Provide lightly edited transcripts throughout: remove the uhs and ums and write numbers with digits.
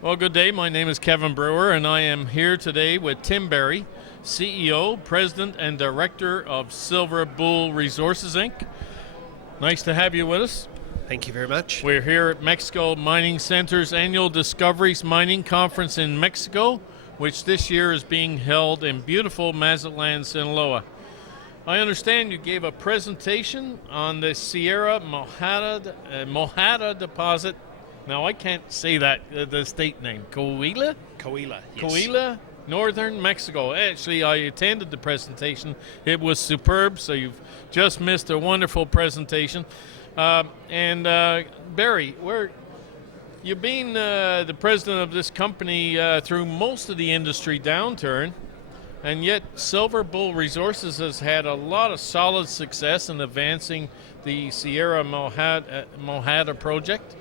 Well, good day. My name is Kevin Brewer, and I am here today with Tim Berry, CEO, President, and Director of Silver Bull Resources, Inc. Nice to have you with us. Thank you very much. We're here at Mexico Mining Center's annual Discoveries Mining Conference in Mexico, which this year is being held in beautiful Mazatlan, Sinaloa. I understand you gave a presentation on the Sierra Mojada deposit. Now, I can't say that, the state name. Coahuila, yes. Coahuila, northern Mexico. Actually, I attended the presentation. It was superb, so you've just missed a wonderful presentation. Barry, you've been the president of this company through most of the industry downturn, and yet Silver Bull Resources has had a lot of solid success in advancing the Sierra Mojada project.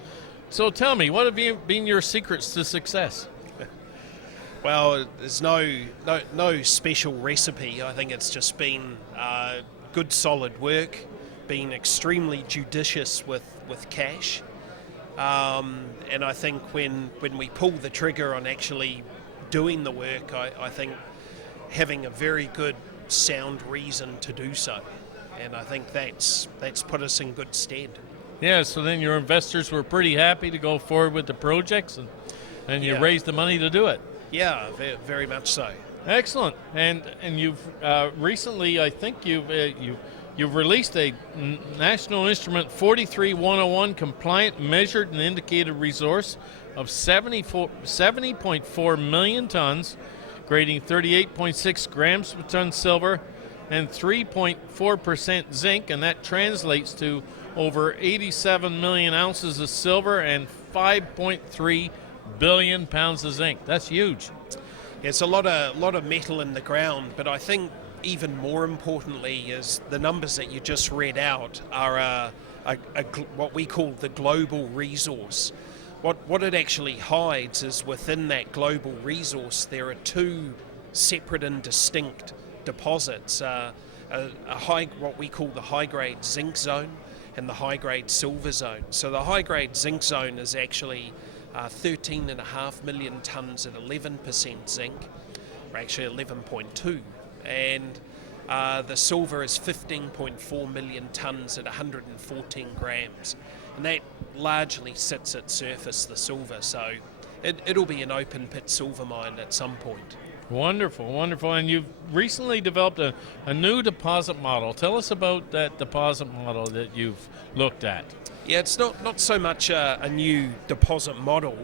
So tell me, what have been your secrets to success? Well, there's no special recipe. I think it's just been good, solid work, being extremely judicious with cash. And I think when we pull the trigger on actually doing the work, I think having a very good, sound reason to do so. And I think that's put us in good stead. Yeah, so then your investors were pretty happy to go forward with the projects, and you raised the money to do it. Yeah, very much so. Excellent. And you've recently, I think you've released a National Instrument 43101 compliant measured and indicated resource of 70.4 million tons, grading 38.6 grams per ton silver and 3.4% zinc, and that translates to over 87 million ounces of silver and 5.3 billion pounds of zinc. That's huge. It's a lot of metal in the ground, but I think even more importantly is the numbers that you just read out are what we call the global resource. What it actually hides is within that global resource there are two separate and distinct deposits, what we call the high-grade zinc zone and the high-grade silver zone. So the high-grade zinc zone is actually 13.5 million tonnes at 11% zinc, or actually 11.2, and the silver is 15.4 million tonnes at 114 grams, and that largely sits at surface, the silver, so it'll be an open-pit silver mine at some point. Wonderful, wonderful. And you've recently developed a new deposit model. Tell us about that deposit model that you've looked at. Yeah, it's not so much a new deposit model.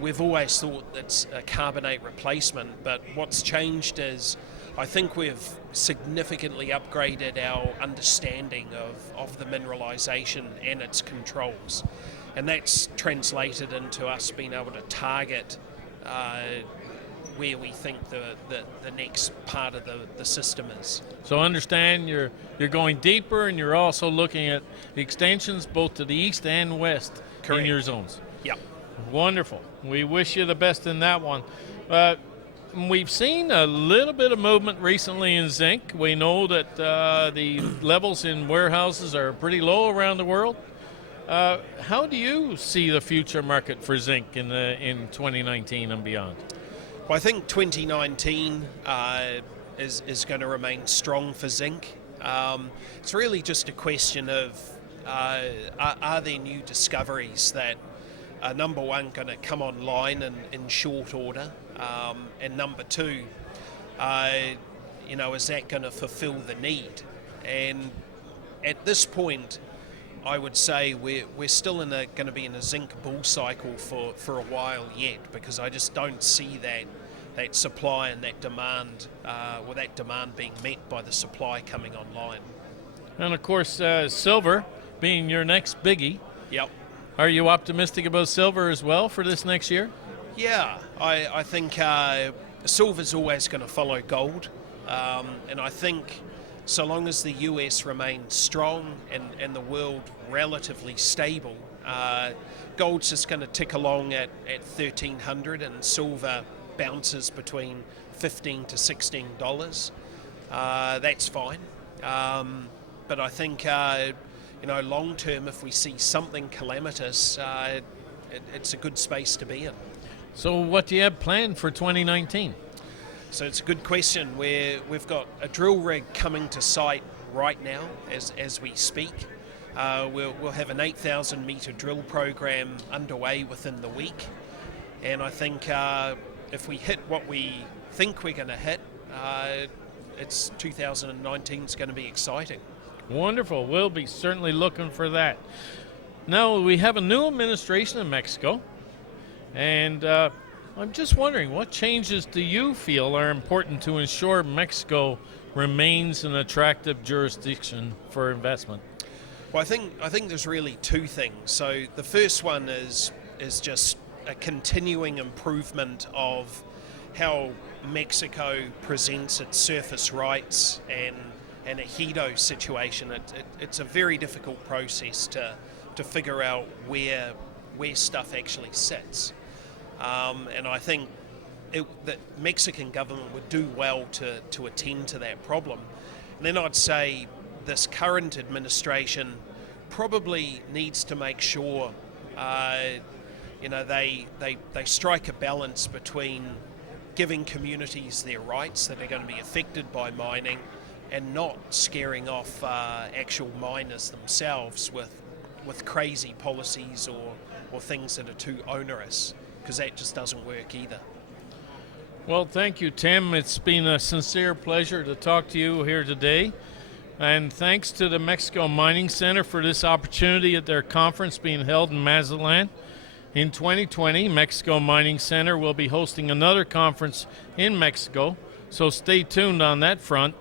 We've always thought it's a carbonate replacement, but what's changed is I think we've significantly upgraded our understanding of the mineralisation and its controls. And that's translated into us being able to target where we think the next part of the system is. So understand you're going deeper, and you're also looking at extensions both to the east and west. Correct. In your zones. Yep. Wonderful. We wish you the best in that one. We've seen a little bit of movement recently in zinc. We know that the levels in warehouses are pretty low around the world. How do you see the future market for zinc in 2019 and beyond? Well, I think 2019 is going to remain strong for zinc. It's really just a question of are there new discoveries that are, number one, going to come online in short order, and number two, is that going to fulfill the need? And at this point, I would say we're still going to be in a zinc bull cycle for a while yet, because I just don't see that supply and that demand, that demand being met by the supply coming online. And of course, silver being your next biggie. Yep. Are you optimistic about silver as well for this next year? Yeah, I think silver's always going to follow gold, and I think so long as the US remains strong and the world relatively stable, gold's just going to tick along at 1,300, and silver bounces between $15 to $16. That's fine, but I think long term, if we see something calamitous, it's a good space to be in. So what do you have planned for 2019? So it's a good question. We've got a drill rig coming to site right now as we speak. We'll have an 8,000 metre drill program underway within the week. And I think if we hit what we think we're going to hit, it's 2019 is going to be exciting. Wonderful. We'll be certainly looking for that. Now, we have a new administration in Mexico, and I'm just wondering, what changes do you feel are important to ensure Mexico remains an attractive jurisdiction for investment? Well, I think there's really two things. So the first one is just a continuing improvement of how Mexico presents its surface rights and a HEDO situation. It's a very difficult process to figure out where stuff actually sits. And I think that Mexican government would do well to attend to that problem. And then I'd say this current administration probably needs to make sure they strike a balance between giving communities their rights that are going to be affected by mining and not scaring off actual miners themselves with crazy policies or things that are too onerous, because that just doesn't work either. Well, thank you, Tim. It's been a sincere pleasure to talk to you here today. And thanks to the Mexico Mining Center for this opportunity at their conference being held in Mazatlan. In 2020, Mexico Mining Center will be hosting another conference in Mexico, so stay tuned on that front.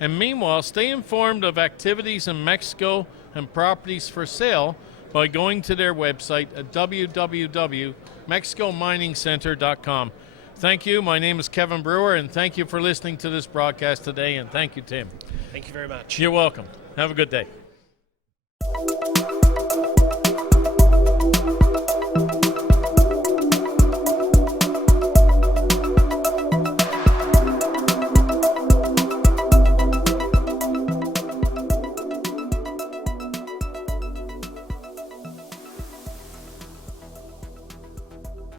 And meanwhile, stay informed of activities in Mexico and properties for sale by going to their website at www.mexicominingcenter.com. Thank you. My name is Kevin Brewer, and thank you for listening to this broadcast today, and thank you, Tim. Thank you very much. You're welcome. Have a good day.